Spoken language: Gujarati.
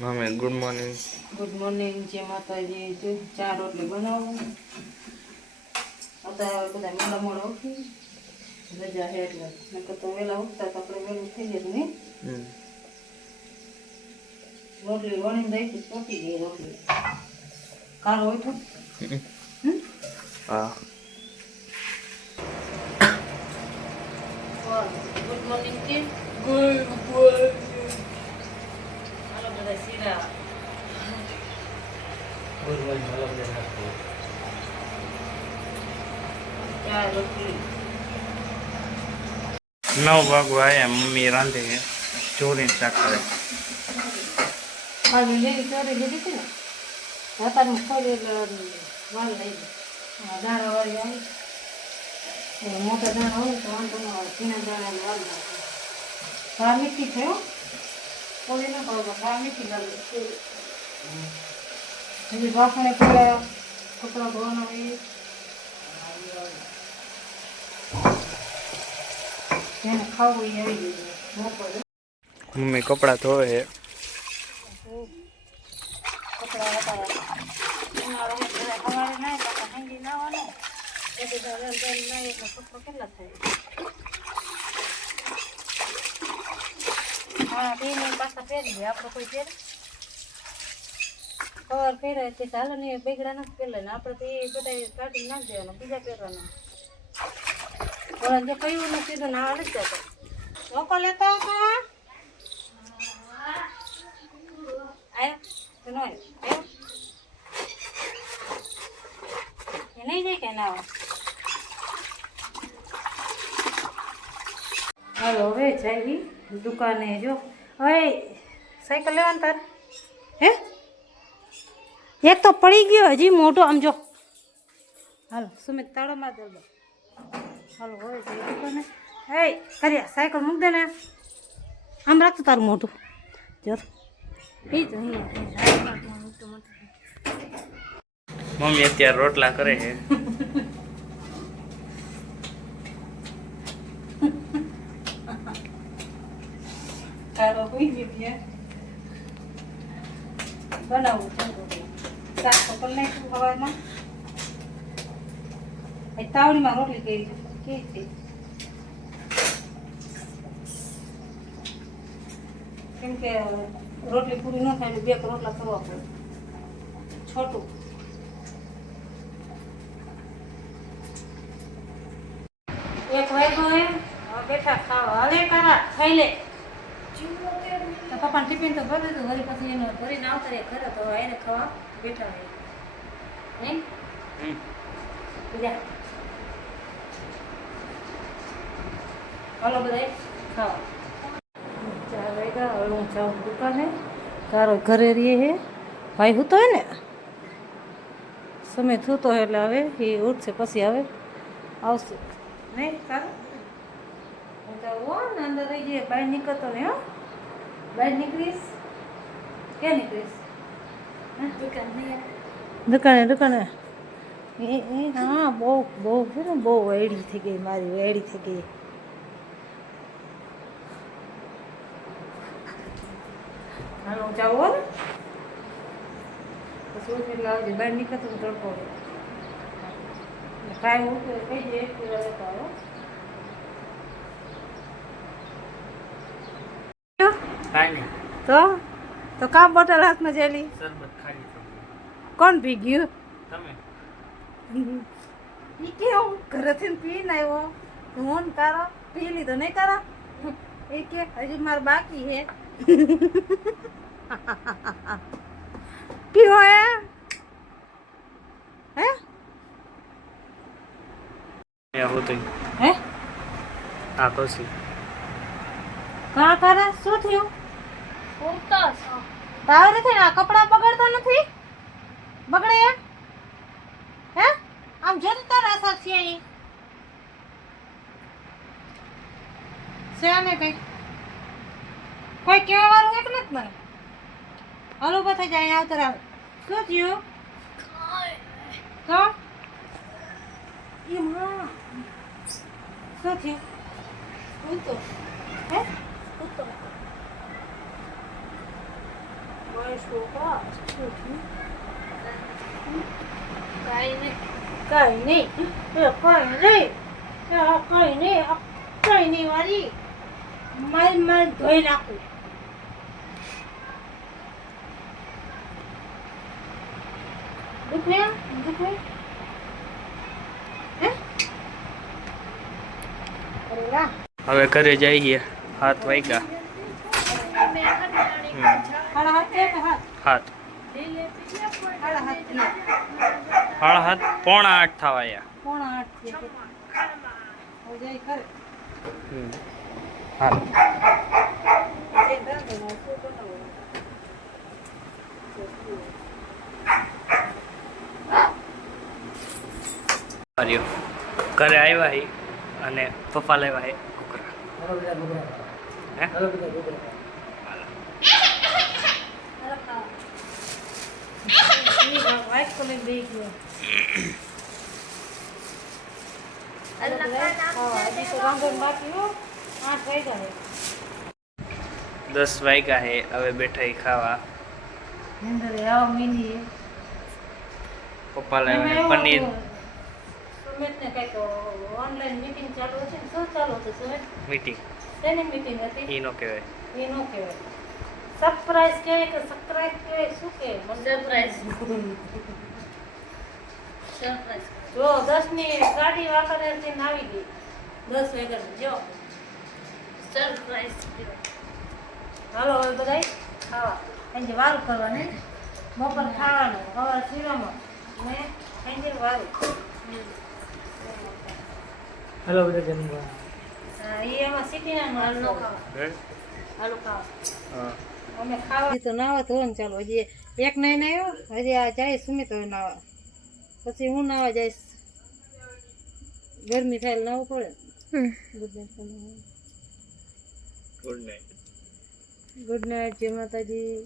Mummy good morning. Good morning. જય માતાજી. જો 4 રોટલી બનાવું. અત્યારે બધા મોડા મોડા ઉઠી રજા છે એટલે નકર તો વહેલા ઉઠતા તો આપણે વહેલું થઈ જાય નહીં. રોટલી વણીને દઈ પોતી ગઈ રોટલી કારો હોય તો હા. ગુડ મોર્નિંગ કે ગુડ મોર્નિંગ. હાલો બધા સીરા ગુડ મોર્નિંગ. હાલો બધા. 4 રોટલી 9 વાગવા આયા. મમ્મી રાંધે છે ચોરીને શાક કરે. મારી લેવી ચોરી લીધી હતી ને અત્યારે ખોલી એટલે વાળ લઈ દાણા વાળી આવી મોટા દાણા હોય તો વાંધો ન આવે. ઝીણા દાણા વાળ નાખે. ભાર મીઠી થયો થોડી ન કહો ભાર મીઠી લાગે. હજી વાસણે પેલા કપડા ધોવાના હોય જેને ખાવું એ આવી ગયું. મમ્મી કપડા ધોવે છે. કપડા હતા ઉનાળો બધા સવારે નાય પાછા ઠંડી નાવાનો એ બધા રેલ નાય એટલે કપડા કેટલા થાય. હા તેને પાછા પહેરી દે આપણે કોઈ પહેરે સવાર પહેરે તે ચાલો ને બેગડા નથી પહેરે ને આપણે તો એ બધા કાઢી નાખી દેવાના બીજા પહેરવાના. જે કયું ને કીધું ના આવડે જ જતો લોકો લેતા હતા આવ્યો તો ન આવ્યો એ નહીં જાય કે ના આવે. હાલો હવે જાવી દુકાને. જો હવે સાયકલ લેવાનું તાર હે એક તો પડી ગયો હજી મોટો આમ જો. હાલો સુમિત તાળો માર દે. હાલો હવે જઈ દુકાને. હે કર્યા સાયકલ મૂક દે ને આમ રાખતું તારું મોટું જો એ તો મમ્મી અત્યારે રોટલા કરે છે. કારો કોઈ જગ્યા બનાવું શાક તો કરી નાખ્યું હવારમાં. એ તાવડીમાં રોટલી કરી છે કેવી છે કેમ કે રોટલી પૂરી ન થાય એટલે 2 રોટલા કરવા પડે. છોટું એક વાગ્યો હે હવે બેઠા ખાવા. હાલે કારા ખાઈ લે. તો પપ્પાને ટિફિન તો ભરી દીધું વળી પછી એનો ભરીને આવતા રહ્યા ઘરે તો એને ખાવા બેઠા હોય નહીં બીજા. હાલો બધા ખાવા. 4 વાગ્યા હવે હું જાઉં દુકાને. તારો ઘરે રહીએ હે ભાઈ સૂતો હોય ને સમય થતો હોય એટલે હવે એ ઉઠશે પછી હવે આવશે નહીં. સારું હું જાઉં ને અંદર રહી જઈએ. બહાર નીકળતો ને હો બહાર નીકળીશ ક્યાં નીકળીશ દુકાને દુકાને હા બહુ બહુ છે ને બહુ વેડી થઈ ગઈ મારી વેડી થઈ ગઈ. હાલો હું જાઉં હો ને પછી ઓછી એટલે આવજે. બહાર નીકળતો હું તડકો કાંઈ હું કહી દે 1 કિલો લેતો આવો. કાંઈ નહીં તો કામ બોટલ હાથમાં જેલી શરબત ખાલી કોણ પી ગયું તમે ઈ કે હું ઘરેથી પીને આવ્યો હું તારો પી લીધો નહીં તારા એ કે હજી મારે બાકી હે પીવો હે હોતું હે હા તો સી કા કરે શું થયું તાવ નથી ને આ કપડા બગડતા નથી બગડે હે આમ જો તો તારા અસર છે અહીં છે ને કઈ કોઈ કેવા વાળું એક નથી મને. હાલો બધા જાય આવતર આવે. શું થયું તો એમાં શું થયું હે કાંઈ નહીં કાંઈ નહીં કાંઈ નહીં વારી માર ધોઈ નાખું. દુખે અરે વાહ. હવે ઘરે જઈએ. 7 વાગ્યા. હાડા હાથ છે કે હાથ? 7. હાડા હાથ છે. 7:30 પોણા 8 થવા આવ્યા. પોણા 8 છે. હવે જાય કરે. હાલ. જે દર્દ હોય શું બનાવવું? કર્યો. ઘરે આવ્યા હી અને પપ્પા લાવ્યા હે ઘૂઘરા. હે? હાલો. વાઇટ કલર દઈ ગયો. હજી તો રાંધણ બાકી હો. 8 વાગ્યા છે. 10 વાગ્યા હે. હવે બેઠા હી ખાવા. અંદર આવો મીની પપ્પા લાવ્યા હે પનીર. સુમિતને કંઈક ઓનલાઈન મીટિંગ ચાલુ છે ને શું ચાલુ હતું સુમિત? મીટિંગ. શેની મીટિંગ હતી? ઈ નો કહેવાય. એ નો કહેવાય. સરપ્રાઈઝ કહેવાય કે સબસ્ક્રાઇબ કહેવાય શું કહેવાય? સરપ્રાઈઝ. જો 10 ની ગાડી વાપરતી આવી ગઈ. 10 વાગ્યાની જો સરપ્રાઈઝ. હાલો હવે બધાય ખાવા. આજે વારું કરવાની. બપોર ખાવાનું. સવાર શીરામાં ને આજે વારું. હેલો બધા જમવા. હા એ એમાં સિટીના માલ નો ખાવા. હે? હાલો ખાવા. હા. અમે ખાવા તો નાવા ધોવાનું ચાલુ. હજી એક નહીં આવ્યો. હજી આ જાય સુમિત હવે નાવા. પછી હું નાવા જઈશ. ગરમી થાય એટલે નાવું પડે. Good night. Good night. જય માતાજી.